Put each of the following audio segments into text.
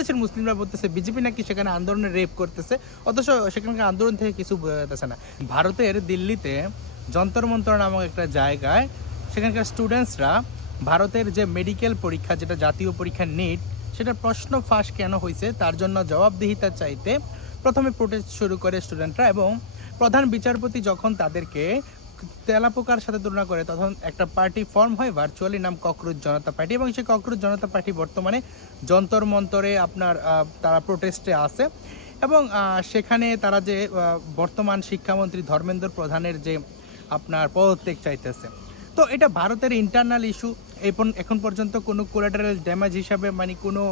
দেশের মুসলিমরা বলতেছে বিজেপি নাকি সেখানে আন্দোলনে রেপ করতেছে, অথচ সেখানকার আন্দোলন থেকে কিছু বোঝা যাচ্ছে না। ভারতের দিল্লিতে যন্তর মন্তর নামক একটা জায়গায় সেখানকার স্টুডেন্টসরা ভারতের যে মেডিকেল পরীক্ষা, যেটা জাতীয় পরীক্ষা নিট, সেটা প্রশ্ন ফাঁস কেন হয়েছে তার জন্য জবাবদিহিতা চাইতে প্রথমে প্রোটেস্ট শুরু করে স্টুডেন্টরা, এবং প্রধান বিচারপতি যখন তাদেরকে তেলাপোকার সাথে তুলনা করে তখন একটা পার্টি ফর্ম হয় ভার্চুয়ালি, নাম ককরোচ জনতা পার্টি, এবং সেই ককরোচ জনতা পার্টি বর্তমানে যন্তর মন্তরে আপনার তারা প্রোটেস্টে আছে। এবং সেখানে তারা যে বর্তমান শিক্ষামন্ত্রী ধর্মেন্দ্র প্রধানের যে আপনার পদত্যাগ চাইতেছে। তো এটা ভারতের ইন্টারনাল ইস্যু। এখন পর্যন্ত কোনো কোলাটারাল ড্যামেজ হিসাবে মানে কোনো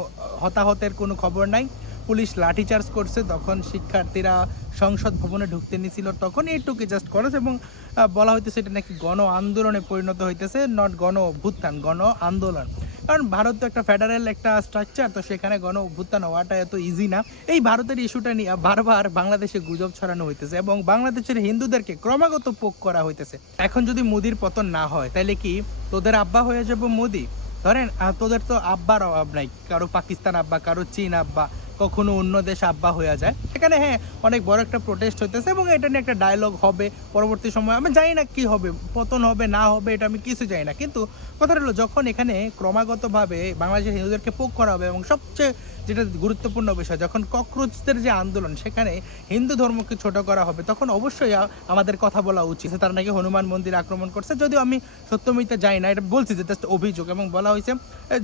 হতাহতের কোনো খবর নাই। পুলিশ লাঠিচার্জ করছে, তখন শিক্ষার্থীরা সংসদ ভবনে ঢুকতে নিছিল, তখন এইটুকু জাস্ট করেছে, এবং বলা হইতেছে এটা নাকি গণ আন্দোলনে পরিণত হইতেছে, নট গণ অভ্যুত্থান, গণ আন্দোলন। কারণ ভারত তো একটা ফেডারেল একটা স্ট্রাকচার, তো সেখানে গণ অভ্যুত্থান হওয়াটা এত ইজি না। এই ভারতের ইস্যুটা নিয়ে বারবার বাংলাদেশে গুজব ছড়ানো হইতেছে এবং বাংলাদেশের হিন্দুদেরকে ক্রমাগত পোক করা হইতেছে। এখন যদি মোদির পতন না হয় তাহলে কি তোদের আব্বা হয়ে যাব মোদি? ধরেন তোদের তো আব্বার অভাব নাই, কারো পাকিস্তান আব্বা, কারো চীন আব্বা, কখনো অন্য দেশ আব্বা হয়ে যায়। এখানে হ্যাঁ অনেক বড় একটা প্রোটেস্ট হইতেছে এবং এটা নিয়ে একটা ডায়লগ হবে পরবর্তী সময়। আমি জানি না কি হবে, পতন হবে না হবে এটা আমি কিছু জানি না, কিন্তু কথাটা হলো যখন এখানে ক্রমাগতভাবে বাংলাদেশের হিন্দুদেরকে পোক করা হবে, এবং সবচেয়ে যেটা গুরুত্বপূর্ণ বিষয়, যখন ককরোচদের যে আন্দোলন সেখানে হিন্দু ধর্মকে ছোট করা হবে, তখন অবশ্যই আমাদের কথা বলা উচিত। তারা নাকি হনুমান মন্দির আক্রমণ করছে, যদিও আমি সত্যমিতে যাই না, এটা বলছি যে জাস্ট অভিযোগ। এবং বলা হয়েছে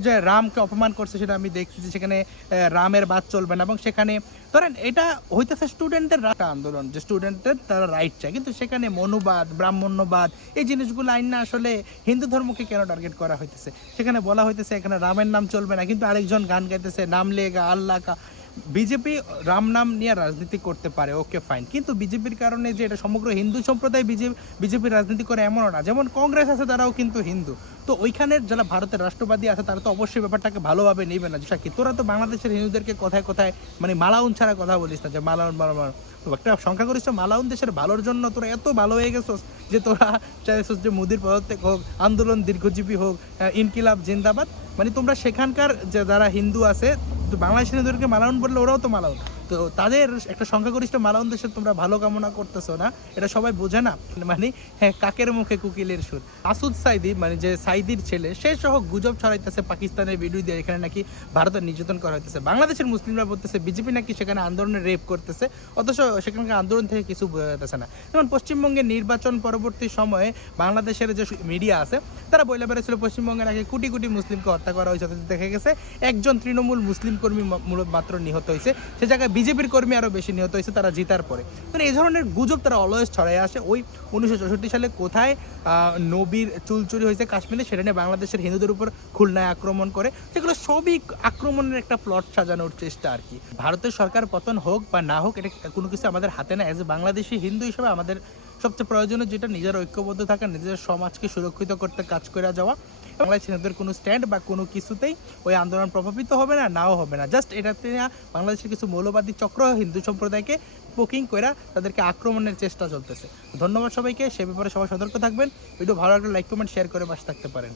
যে রামকে অপমান করছে, সেটা আমি দেখছি যে সেখানে রামের বাদ চলবে না, এবং সেখানে ধরেন এটা হইতেছে স্টুডেন্টদের রাখা আন্দোলন, যে স্টুডেন্টদের তারা রাইট চায়, কিন্তু সেখানে মনুবাদ, ব্রাহ্মণ্যবাদ এই জিনিসগুলো আইন না আসলে হিন্দু ধর্মকে কেন টার্গেট করা হইতেছে? সেখানে বলা হইতেছে এখানে রামের নাম চলবে না, কিন্তু আরেকজন গান গাইতেছে নাম লেগা আল্লাহ কা। বিজেপি রাম নাম নিয়ে রাজনীতি করতে পারে, ওকে ফাইন, কিন্তু বিজেপির কারণে যে এটা সমগ্র হিন্দু সম্প্রদায় বিজেপির রাজনীতি করে এমনও না। যেমন কংগ্রেস আছে, তারাও কিন্তু হিন্দু। তো ওইখানের যারা ভারতের রাষ্ট্রবাদী আছে তারা তো অবশ্যই ব্যাপারটাকে ভালোভাবে নেবে না। কি তোরা তো বাংলাদেশের হিন্দুদেরকে কথায় কথায় মানে মালাউন ছাড়া কথা বলিস না, যে মালাউন মালাউন। তো একটা সংখ্যাগরিষ্ঠ মালাউন দেশের ভালোর জন্য তোরা এত ভালো হয়ে গেছোস যে তোরা চাইছোস যে মোদির পদত্যাগ হোক, আন্দোলন দীর্ঘজীবী হোক, ইনকিলাব জিন্দাবাদ। মানে তোমরা সেখানকার যে যারা হিন্দু আছে, বাংলাদেশের হিন্দুদেরকে মালাউন বললে ওরাও তো মালাউন, তো তাদের একটা সংখ্যাগরিষ্ঠ মালাউন দেশের তোমরা ভালো কামনা করতেছো না, এটা সবাই বোঝে না। মানে হ্যাঁ, কাকের মুখে কুকিলের সুর। মাসুদ সাইদি মানে যে সাইদির ছেলে, সে সহ গুজব ছড়াইতেছে পাকিস্তানের ভিডিও দিয়ে এখানে নাকি ভারতের নির্যাতন করা হইতেছে। বাংলাদেশের মুসলিমরা বলতেছে বিজেপি নাকি সেখানে আন্দোলনে রেপ করতেছে, অথচ সেখানকার আন্দোলন থেকে কিছু বোঝা যাচ্ছে না। যেমন পশ্চিমবঙ্গের নির্বাচন পরবর্তী সময়ে বাংলাদেশের যে মিডিয়া আছে তারা বলে বেড়েছিল পশ্চিমবঙ্গে নাকি কোটি কোটি মুসলিমকে হত্যা করা হয়েছে, দেখা গেছে একজন তৃণমূল মুসলিম কর্মী মাত্র নিহত হয়েছে, সে জায়গায় বিজেপির কর্মী আরও বেশি নিহত হয়েছে তারা জিতার পরে। মানে এই ধরনের গুজব তারা অলওয়েজ ছড়াই আসে। ওই 1964 সালে কোথায় নবীর চুল চুরি হয়েছে কাশ্মীরে, সেটা নিয়ে বাংলাদেশের হিন্দুদের উপর খুলনায় আক্রমণ করে, সেগুলো সবই আক্রমণের একটা প্লট সাজানোর চেষ্টা আর কি। ভারতের সরকার পতন হোক বা না হোক, এটা কোনো কিছু আমাদের হাতে না। অ্যাজ এ বাংলাদেশি হিন্দু হিসেবে আমাদের সবচেয়ে প্রয়োজনীয় যেটা নিজের ঐক্যবদ্ধ থাকা, নিজের সমাজকে সুরক্ষিত করতে কাজ করে যাওয়া। বাংলাদেশ হিন্দুদের কোনো স্ট্যান্ড বা কোনো কিছুতেই ওই আন্দোলন প্রভাবিত হবে না, নাও হবে না। জাস্ট এটাতে বাংলাদেশের কিছু মৌলবাদী চক্র হিন্দু সম্প্রদায়কে পোকিং করে তাদেরকে আক্রমণের চেষ্টা চলতেছে। ধন্যবাদ সবাইকে, সে ব্যাপারে সবাই সতর্ক থাকবেন। ভিডিও ভালো লাগলে লাইক কমেন্ট শেয়ার করে পাশে থাকতে পারেন।